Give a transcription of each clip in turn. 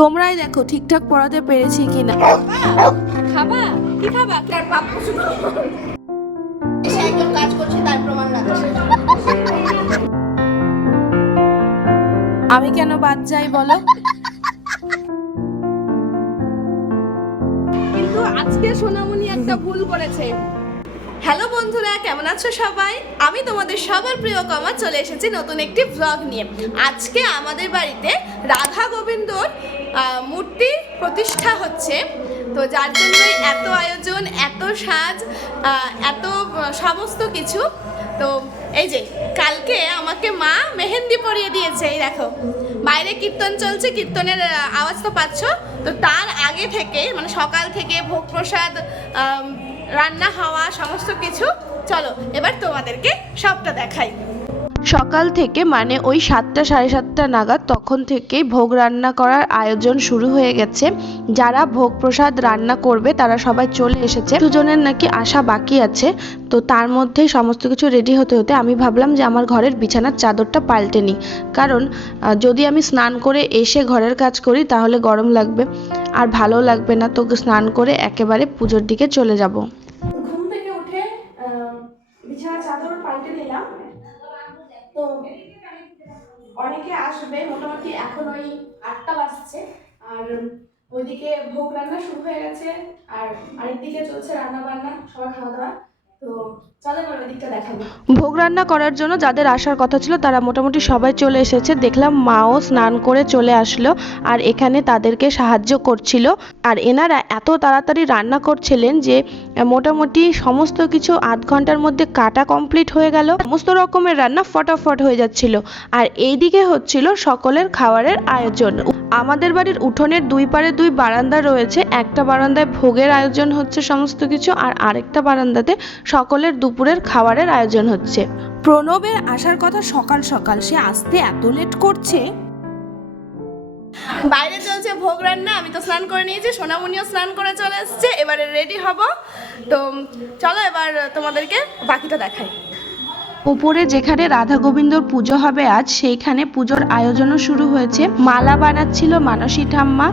তোমরাই দেখো ঠিকঠাক পড়াতে পেরেছি কিনা। খাবা কি খাবা? এসে একজন কাজ করছে তার প্রমাণ রাখছে। আমি কেন বাদ যাই বলো? কিন্তু আজকে সোনামণি একটা ভুল করেছে। হ্যালো বন্ধুরা, কেমন আছো সবাই? আমি তোমাদের সবার প্রিয় কমা চলে এসেছি নতুন একটি ব্লগ নিয়ে। আজকে আমাদের বাড়িতে রাধা গোবিন্দর মূর্তি প্রতিষ্ঠা হচ্ছে, তো যার জন্যই এত আয়োজন, এত সাজ, এত সমস্ত কিছু। তো এই যে কালকে আমাকে মা মেহেন্দি পরিয়ে দিয়েছে, এই দেখো বাইরে কীর্তন চলছে, কীর্তনের আওয়াজ তো পাচ্ছ। তো তার আগে থেকে মানে সকাল থেকে ভোগ প্রসাদ, রান্না হওয়া সমস্ত কিছু, চলো এবার তোমাদেরকে সবটা দেখাই। সকাল থেকে মানে ওই 7টা সাড়ে 7টা নাগাদ তখন থেকেই ভোগ রান্না করার আয়োজন শুরু হয়ে গেছে। যারা ভোগ প্রসাদ রান্না করবে তারা সবাই চলে এসেছে, দুজনের নাকি আসা বাকি আছে। তো তার মধ্যেই সমস্ত কিছু রেডি হতে হতে আমি ভাবলাম যে আমার ঘরের বিছানার চাদরটা পাল্টে নিই, কারণ যদি আমি স্নান করে এসে ঘরের কাজ করি তাহলে গরম লাগবে আর ভালো লাগবে না। তো স্নান করে একেবারে পুজোর দিকে চলে যাব। ঘুম থেকে উঠে বিছানার চাদর পাল্টে নিলাম। তো অনেকে আসবে, মোটামুটি এখন ওই 8টা বাজছে, আর ওইদিকে ভোগ রান্না শুরু হয়ে গেছে, আর আরেকদিকে চলছে রান্না বান্না, সবার খাওয়া দাওয়া। তো চলো এবার ওইদিকটা দেখাবো। ভোগ রান্না করার জন্য যাদের আসার কথা ছিল তারা মোটামুটি সবাই চলে এসেছে। দেখলাম মাও স্নান করে চলে আসলো আর এখানে তাদেরকে সাহায্য করছিল। আর এনারা এত তাড়াতাড়ি রান্না করছিলেন যে মোটামুটি সমস্ত কিছু আধ ঘন্টার মধ্যে কাটা কমপ্লিট হয়ে গেল। সমস্ত রকমের রান্না ফটাফট হয়ে যাচ্ছিল। আর এইদিকে হচ্ছিল সকলের খাবারের আয়োজন। আমাদের বাড়ির উঠোনের দুই পারে দুই বারান্দা রয়েছে, একটা বারান্দায় ভোগের আয়োজন হচ্ছে সমস্ত কিছু, আর আরেকটা বারান্দাতে সকলের দুপুরের খাবারের আয়োজন হচ্ছে। প্রণবের আসার কথা সকাল সকাল, সে আসতে এত লেট করছে। বাইরে চলছে ভোগ রান্না, আমি তো স্নান করে নিয়েছি, সোনামণিও স্নান করে চলে এসেছে, এবারে রেডি হব। তো চলো এবার তোমাদেরকে বাকিটা দেখাই। উপরে যেখানে রাধা গোবিন্দর পুজো হবে আজ, সেইখানে পুজোর আয়োজনও শুরু হয়েছে। মালা বানাচ্ছিল মানসী ঠাম্মা,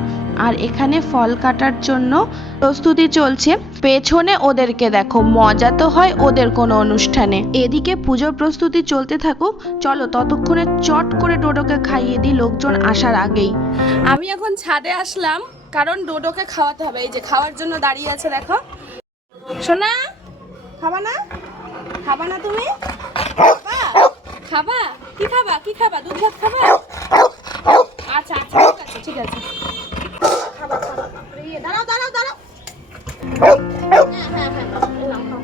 আর এখানে ফল কাটার জন্য প্রস্তুতি চলছে। পেছনে ওদেরকে দেখো, মজা তো হয় ওদের কোনো অনুষ্ঠানে। এদিকে পুজোর প্রস্তুতি চলতে থাকুক, চলো ততক্ষণে চট করে ডোডোকে খাইয়ে দিই লোকজন আসার আগেই। আমি এখন ছাদে আসলাম কারণ ডোডোকে খাওয়াতে হবে। এই যে খাওয়ার জন্য দাঁড়িয়ে আছে, দেখো। সোনা, খাবা না? খাবা না তুমি? খাবা কি খাবা? কি খাবা? দুধ ভাত খাবা? আচ্ছা আচ্ছা, ঠিক আছে ঠিক আছে, খাবা খাবা। দাঁড়াও দাঁড়াও দাঁড়াও, হ্যাঁ হ্যাঁ হ্যাঁ, এলাম, খাও।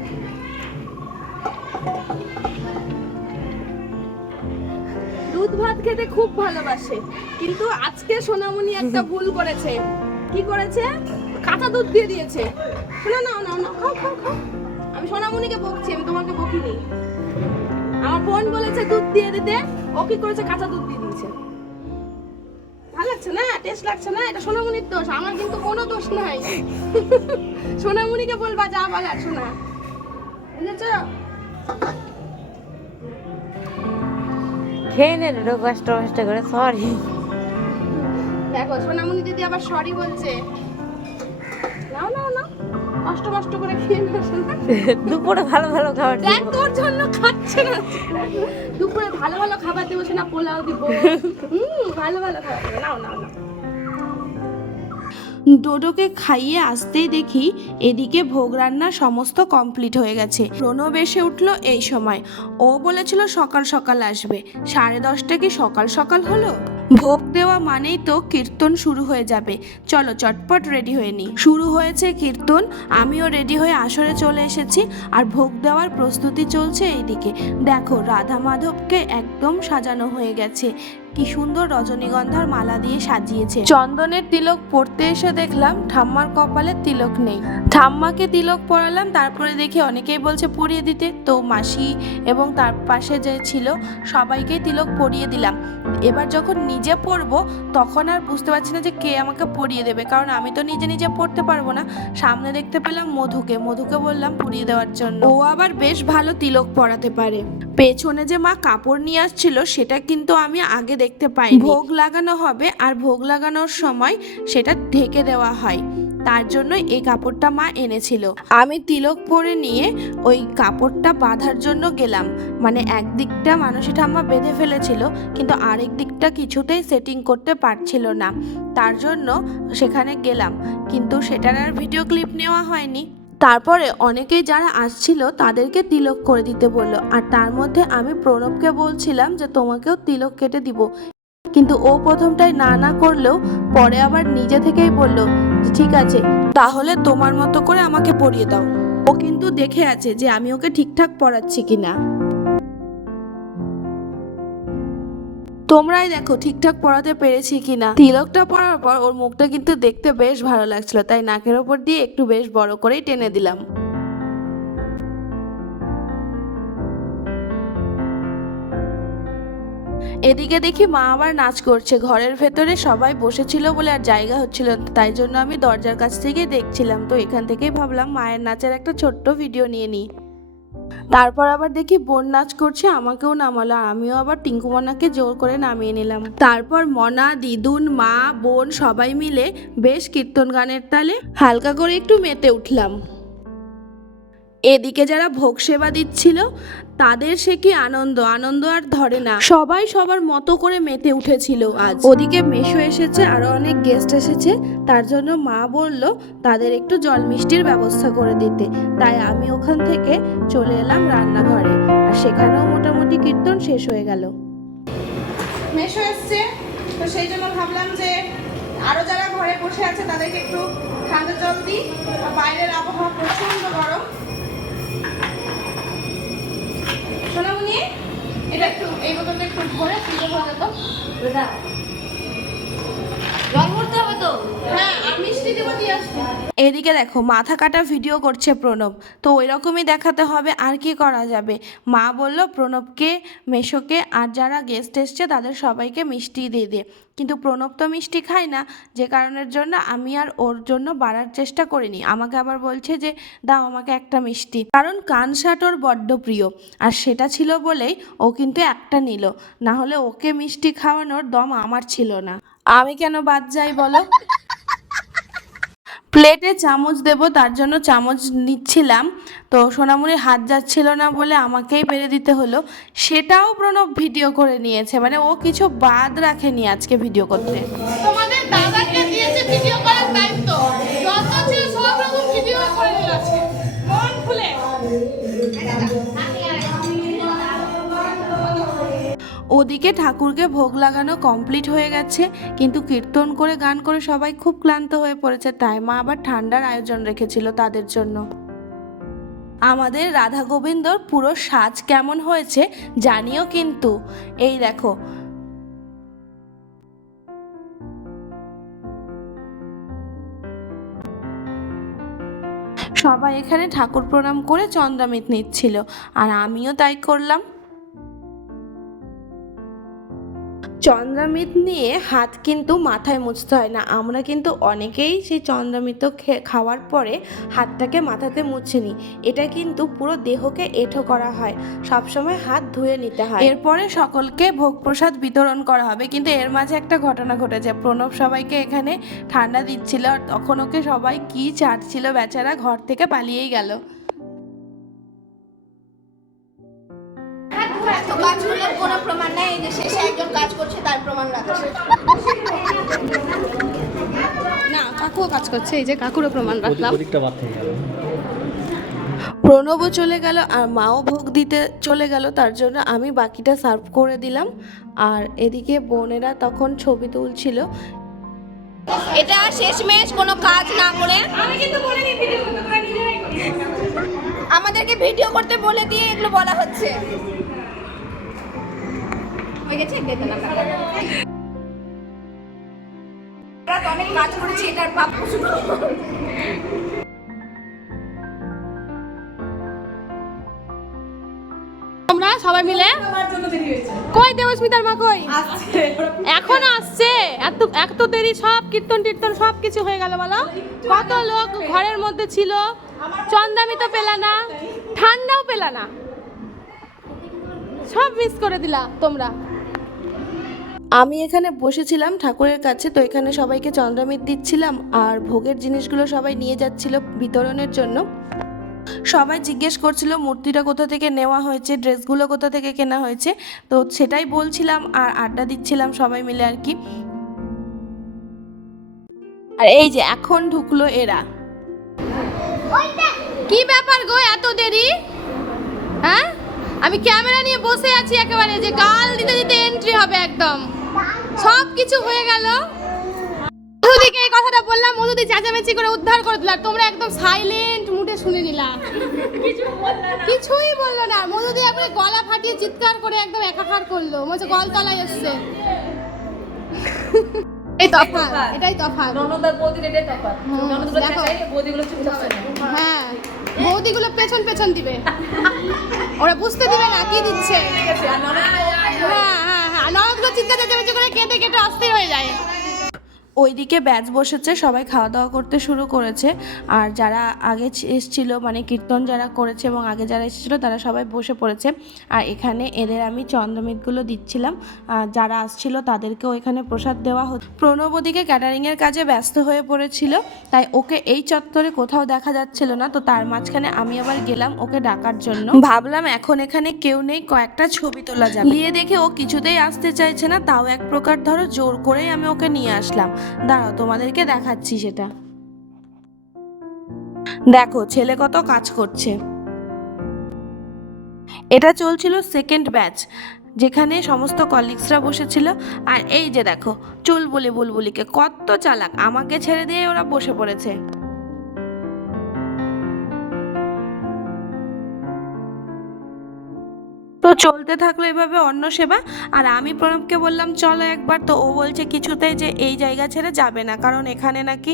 দুধ ভাত খেতে খুব ভালোবাসে, কিন্তু আজকে সোনামণি একটা ভুল করেছে। কি করেছে? কাঁচা দুধ দিয়ে দিয়েছে। শোনা, নাও নাও নাও, খাও খাও খাও। আমি সোনামণিকে বকছি, আমি তোমাকে বকিনি। আমার বোন বলেছে দুধ দিয়ে দিতে, ও কি করেছে? কাঁচা দুধ দিয়ে দিয়েছে। ভালো লাগছে না? টেস্ট লাগছে না? এটা সোনামণির দোষ, আমার কিন্তু কোনো দোষ নাই। সোনামণিকে বলবা যা বলার, শোনা, বুঝেছো? খেয়ে নে রে, কষ্ট কষ্ট করে। সরি। দেখো সোনামণি দিদি আবার সরি বলছে। নাও নাও নাও, কষ্ট কষ্ট করে খেয়ে নাও শোনা। দুপুরে ভালো ভালো খাবার দেখ তোর জন্য খাচ্ছে না। দুপুরে ভালো ভালো খাবার দেবো, না পোলাও দিব, ভালো ভালো খাবার দেবো। নাও নাও নাও। ডোডোকে খাইয়ে আসতেই দেখি এদিকে ভোগ রান্না সমস্ত কমপ্লিট হয়ে গেছে। প্রণব এসে উঠলো এই সময়। ও বলেছিল সকাল সকাল আসবে, 10:30 কি সকাল সকাল হলো? ভোগ দেওয়া মানেই তো কীর্তন শুরু হয়ে যাবে। চলো চটপট রেডি হয়ে নিই। শুরু হয়েছে কীর্তন, আমিও রেডি হয়ে আসরে চলে এসেছি, আর ভোগ দেওয়ার প্রস্তুতি চলছে এইদিকে। দেখো রাধা মাধবকে একদম সাজানো হয়ে গেছে, কি সুন্দর রজনীগন্ধার মালা দিয়ে সাজিয়েছে। চন্দনের তিলক পরতে এসে দেখলাম ঠাম্মার কপালে তিলক নেই। ঠাম্মাকে তিলক পরালাম, তারপরে দেখি অনেকেই বলছে পরিয়ে দিতে, তো মাসি এবং তার পাশে যে ছিল সবাইকেই তিলক পরিয়ে দিলাম। এবার যখন নিজে পরবো তখন আর বুঝতে পারছি না যে কে আমাকে পরিয়ে দেবে, কারণ আমি তো নিজে নিজে পরতে পারবো না। সামনে দেখতে পেলাম মধুকে বললাম পরিয়ে দেওয়ার জন্য। ও আবার বেশ ভালো তিলক পরাতে পারে। পেছনে যে মা কাপড় নিয়ে আসছিল সেটা কিন্তু আমি আগে দেখতে পাইনি। ভোগ লাগানো হবে আর ভোগ লাগানোর সময় সেটা ঢেকে দেওয়া হয়, তার জন্য এই কাপড়টা মা এনেছিল। আমি তিলক পরে নিয়ে ওই কাপড়টা বাঁধার জন্য গেলাম, মানে একদিকটা মানুষী ঠাম্মা বেঁধে ফেলেছিল কিন্তু আরেক দিকটা কিছুতেই সেটিং করতে পারছিল না, তার জন্য সেখানে গেলাম, কিন্তু সেটার আর ভিডিও ক্লিপ নেওয়া হয়নি। তারপরে অনেকেই যারা আসছিল তাদেরকে তিলক করে দিতে বললো, আর তার মধ্যে আমি প্রণবকে বলছিলাম যে তোমাকেও তিলক কেটে দিব, কিন্তু ও প্রথমটাই না না করলেও পরে আবার নিজে থেকেই বলল যে ঠিক আছে তাহলে তোমার মতো করে আমাকে পরিয়ে দাও। ও কিন্তু দেখে আছে যে আমি ওকে ঠিকঠাক পড়াচ্ছি কিনা। তোমরাই দেখো ঠিকঠাক পড়াতে পেরেছি কিনা। তিলকটা পরার পর ওর মুখটা কিন্তু দেখতে বেশ ভালো লাগছিল, তাই নাকের ওপর দিয়ে একটু বেশ বড় করেই টেনে দিলাম। এদিকে দেখি মা আবার নাচ করছে, ঘরের ভেতরে সবাই বসেছিল বলে আর জায়গা হচ্ছিল না, তাই জন্য আমি দরজার কাছ থেকে দেখছিলাম। তো এখান থেকেই ভাবলাম মায়ের নাচের একটা ছোট্ট ভিডিও নিয়ে নিই। তারপর আবার দেখি বোন নাচ করছে, আমাকেও নামালো, আর আমিও আবার টিঙ্কু মনাকে জোর করে নামিয়ে নিলাম। তারপর মনা, দিদুন, মা, বোন সবাই মিলে বেশ কীর্তন গানের তালে হালকা করে একটু মেতে উঠলাম। এদিকে যারা ভোগ সেবা দিচ্ছিল তাদের সে কি আনন্দ, আনন্দ আর ধরে না, সবাই সবার মতো করে মেতে উঠেছিল আজ। ওদিকে মেশো এসেছে, আরো অনেক গেস্ট এসেছে, তার জন্য মা বলল তাদের একটু জল মিষ্টির ব্যবস্থা করে দিতে, তাই আমি ওখান থেকে চলে এলাম রান্নাঘরে, আর সেখানেও মোটামুটি কীর্তন শেষ হয়ে গেল। মেশো এসছে, তো সেই জন্য ভাবলাম যে আরো যারা ঘরে বসে আছে তাদেরকে একটু ঠান্ডা জল দিই, বাইরের আবহাওয়া প্রচন্ড গরম। সোনামণি, এটা একটু এই বোতলটা একটু ভরে ফ্রিজে ভরে দাও তো। জল ভরতে হবে তো? হ্যাঁ, আর মিষ্টি দেবো দিয়ে আসবো। এদিকে দেখো মাথা কাটা ভিডিও করছে প্রণব, তো ওই রকমই দেখাতে হবে, আর কি করা যাবে। মা বলল প্রণবকে, মেশোকে আর যারা গেস্ট এসছে তাদের সবাইকে মিষ্টি দিয়ে দে, কিন্তু প্রণব তো মিষ্টি খায় না, যে কারণের জন্য আমি আর ওর জন্য বাড়ার চেষ্টা করিনি। আমাকে আবার বলছে যে দাও আমাকে একটা মিষ্টি, কারণ কানসাট ওর বড্ড প্রিয়, আর সেটা ছিল বলেই ও কিন্তু একটা নিল, না হলে ওকে মিষ্টি খাওয়ানোর দম আমার ছিল না। আমি কেন বাদ যাই বলো। প্লেটে চামচ দেব, তার জন্য চামচ নিচ্ছিলাম, তো সোনামণির হাত যাচ্ছিল না বলে আমাকেই বেড়ে দিতে হলো। সেটাও প্রণব ভিডিও করে নিয়েছে, মানে ও কিছু বাদ রাখেনি আজকে ভিডিও করতে। তোমাদের দাদাকে দিয়েছে ভিডিও করার দায়িত্ব, যত ছিল সব রকম ভিডিও করে নিয়েছে মন খুলে। ওদিকে ঠাকুরকে ভোগ লাগানো কমপ্লিট হয়ে গেছে, কিন্তু কীর্তন করে গান করে সবাই খুব ক্লান্ত হয়ে পড়েছে, তাই মা আবার ঠান্ডার আয়োজন রেখেছিল তাদের জন্য। আমাদের রাধা গোবিন্দর পুরো সাজ কেমন হয়েছে জানিও কিন্তু। এই দেখো, সবাই এখানে ঠাকুর প্রণাম করে চন্দ্রামিত নিচ্ছিল, আর আমিও তাই করলাম। চন্দ্রামিত নিয়ে হাত কিন্তু মাথায় মুছতে হয় না, আমরা কিন্তু অনেকেই সেই চন্দ্রামিত খাওয়ার পরে হাতটাকে মাথাতে মুছে নিই, এটা কিন্তু পুরো দেহকে এঁঠো করা হয়, সবসময় হাত ধুয়ে নিতে হয়। এরপরে সকলকে ভোগ প্রসাদ বিতরণ করা হবে, কিন্তু এর মাঝে একটা ঘটনা ঘটেছে। প্রণব সবাইকে এখানে ঠান্ডা দিচ্ছিল, আর তখন ওকে সবাই কি চাটছিল, বেচারা ঘর থেকে পালিয়েই গেল। কাজগুলোর কোনো প্রমাণ নাই, এই যে শেষে একজন কাজ করছে তার প্রমাণ রাখছে না, কাকুও কাজ করছে, এই যে কাকুরও প্রমাণ রাখলাম। প্রণব প্রণবও চলে গেল আর মাও ভোগ দিতে চলে গেল, তার জন্য আমি বাকিটা সার্ভ করে দিলাম। আর এদিকে বোনেরা তখন ছবি তুলছিল। এটা শেষমেশ কোনো কাজ না করে আমি কিন্তু বলিনি ভিডিও করতে, তোমরা নিজেরাই করো। আমাদেরকে ভিডিও করতে বলে দিয়ে এগুলো বলা হচ্ছে। হয়ে গেছে, দেখে না অনেক কাজ করেছি, এটার প্রাপ্য শুধু আমরা সবাই মিলে কই দেবস্মিতার মা কই এখন আসছে, এত দেরি, সব কীর্তন টীর্তন সব কিছু হয়ে গেল বলো। কত লোক ঘরের মধ্যে ছিল, চন্দামি তো পেলা না, ঠান্ডাও পেলা না, সব মিস করে দিলা তোমরা। আমি এখানে বসেছিলাম ঠাকুরের কাছে, তো এখানে সবাইকে চন্দ্রামিত দিচ্ছিলাম আর ভোগের জিনিসগুলো সবাই নিয়ে যাচ্ছিল বিতরণের জন্য। সবাই জিজ্ঞেস করছিল মূর্তিটা কোথা থেকে নেওয়া হয়েছে, ড্রেসগুলো কোথা থেকে কেনা হয়েছে, তো সেটাই বলছিলাম আর আড্ডা দিচ্ছিলাম সবাই মিলে আর কি। আর এই যে এখন ঢুকলো এরা। কি ব্যাপার গো, এত দেরি? হ্যাঁ, আমি ক্যামেরা নিয়ে বসে আছি একেবারে, যে গাল দিতে দিতে এন্ট্রি হবে একদম। সব কিছু হয়ে গেল, মধুদিকে এই কথাটা বললাম, মধুদি চেঁচামেচি করে উদ্ধার করে দিল, আর তোমরা একদম সাইলেন্ট মুডে শুনে নিলা, কিছুই বললো না। মধুদি একবারে গলা ফাটিয়ে চিৎকার করে একদম একাকার করলো, মনে হচ্ছে গল তলায় এসছে। এই তফাৎ, এটাই তফাৎ। ননদ আর বৌদির এটাই তফাৎ। ননদগুলো দেখো। চেঁচায়, বৌদিগুলো চুপচাপ শোনে। হ্যাঁ, বৌদিগুলো পেছন পেছন দিবে, ওরা বুঝতে দিবে না কি দিচ্ছে। ঠিক আছে, আর ননদ হ্যাঁ হ্যাঁ হ্যাঁ, ননদগুলো চিৎকার চেঁচামেচি করে কেটে কেটে অস্থির হয়ে যায়। ওইদিকে ব্যাচ বসেছে, সবাই খাওয়া দাওয়া করতে শুরু করেছে। আর যারা আগে এসেছিল, মানে কীর্তন যারা করেছে এবং আগে যারা এসেছিল তারা সবাই বসে পড়েছে। আর এখানে এদের আমি চন্দ্রমিতগুলো দিচ্ছিলাম, যারা আসছিল তাদেরকেও এখানে প্রসাদ দেওয়া হতো। প্রণব ওদিকে ক্যাটারিংয়ের কাজে ব্যস্ত হয়ে পড়েছিল, তাই ওকে এই চত্বরে কোথাও দেখা যাচ্ছিল না। তো তার মাঝখানে আমি আবার গেলাম ওকে ডাকার জন্য। ভাবলাম এখন এখানে কেউ নেই, কয়েকটা ছবি তোলা যাবে। গিয়ে দেখে ও কিছুতেই আসতে চাইছে না, তাও এক প্রকার ধরো জোর করেই আমি ওকে নিয়ে আসলাম। দাঁড়াও তোমাদেরকে দেখাচ্ছি সেটা। দেখো ছেলে কত কাজ করছে। এটা চলছিল সেকেন্ড ব্যাচ, যেখানে সমস্ত কলিগসরা বসেছিল। আর এই যে দেখো চুলবুলি বুলবুলিকে, কত চালাক, আমাকে ছেড়ে দিয়ে ওরা বসে পড়েছে। তো চলতে থাকলো এভাবে অন্ন সেবা। আর আমি প্রণবকে বললাম চলো একবার, তো ও বলছে কিছুতেই যে এই জায়গা ছেড়ে যাবে না, কারণ এখানে নাকি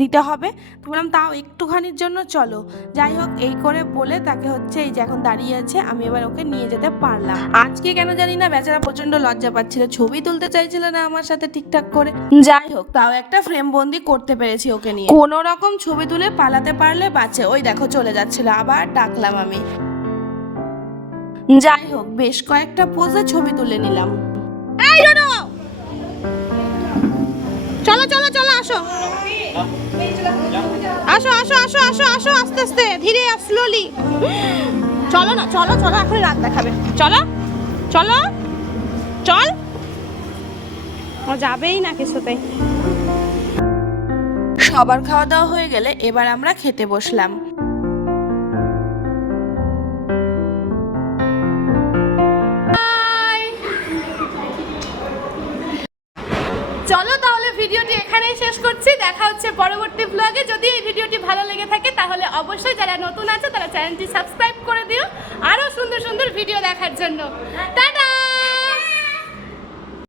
দিতে হবে। তো বললাম তাও একটুখানির জন্য চলো। যাই হোক, এই করে বলে তাকে হচ্ছে এই যে এখন দাঁড়িয়ে আছে, আমি এবার ওকে নিয়ে যেতে পারলাম। আজকে কেন জানি না বেচারা প্রচন্ড লজ্জা পাচ্ছিল, ছবি তুলতে চাইছিল না আমার সাথে ঠিকঠাক করে। যাই হোক, তাও একটা ফ্রেম বন্দি করতে পেরেছি ওকে নিয়ে। কোনো রকম ছবি তুলে পালাতে পারলে বাঁচে। ওই দেখো চলে যাচ্ছিল, আবার ডাকলাম আমি। যাই হোক, বেশ কয়েকটা পোজে ছবি তুলে নিলাম। এই রোনো, চলো চলো চলো, আসো আসো আসো আসো আসো আসো, আস্তে আস্তে, ধীরে, স্লোলি। চলো না, চলো চলো, এখন রাত দেখাবে। চলো চলো চল, ও যাবেই না কিছুতেই। সবার খাওয়া দাওয়া হয়ে গেলে এবার আমরা খেতে বসলাম। চলো তাহলে ভিডিওটি এখানেই শেষ করছি, দেখা হচ্ছে পরবর্তী ব্লগে। যদি এই ভিডিওটি ভালো লেগে থাকে তাহলে অবশ্যই যারা নতুন আছে তারা চ্যানেলটি সাবস্ক্রাইব করে দিও আরো সুন্দর সুন্দর ভিডিও দেখার জন্য। টাটা।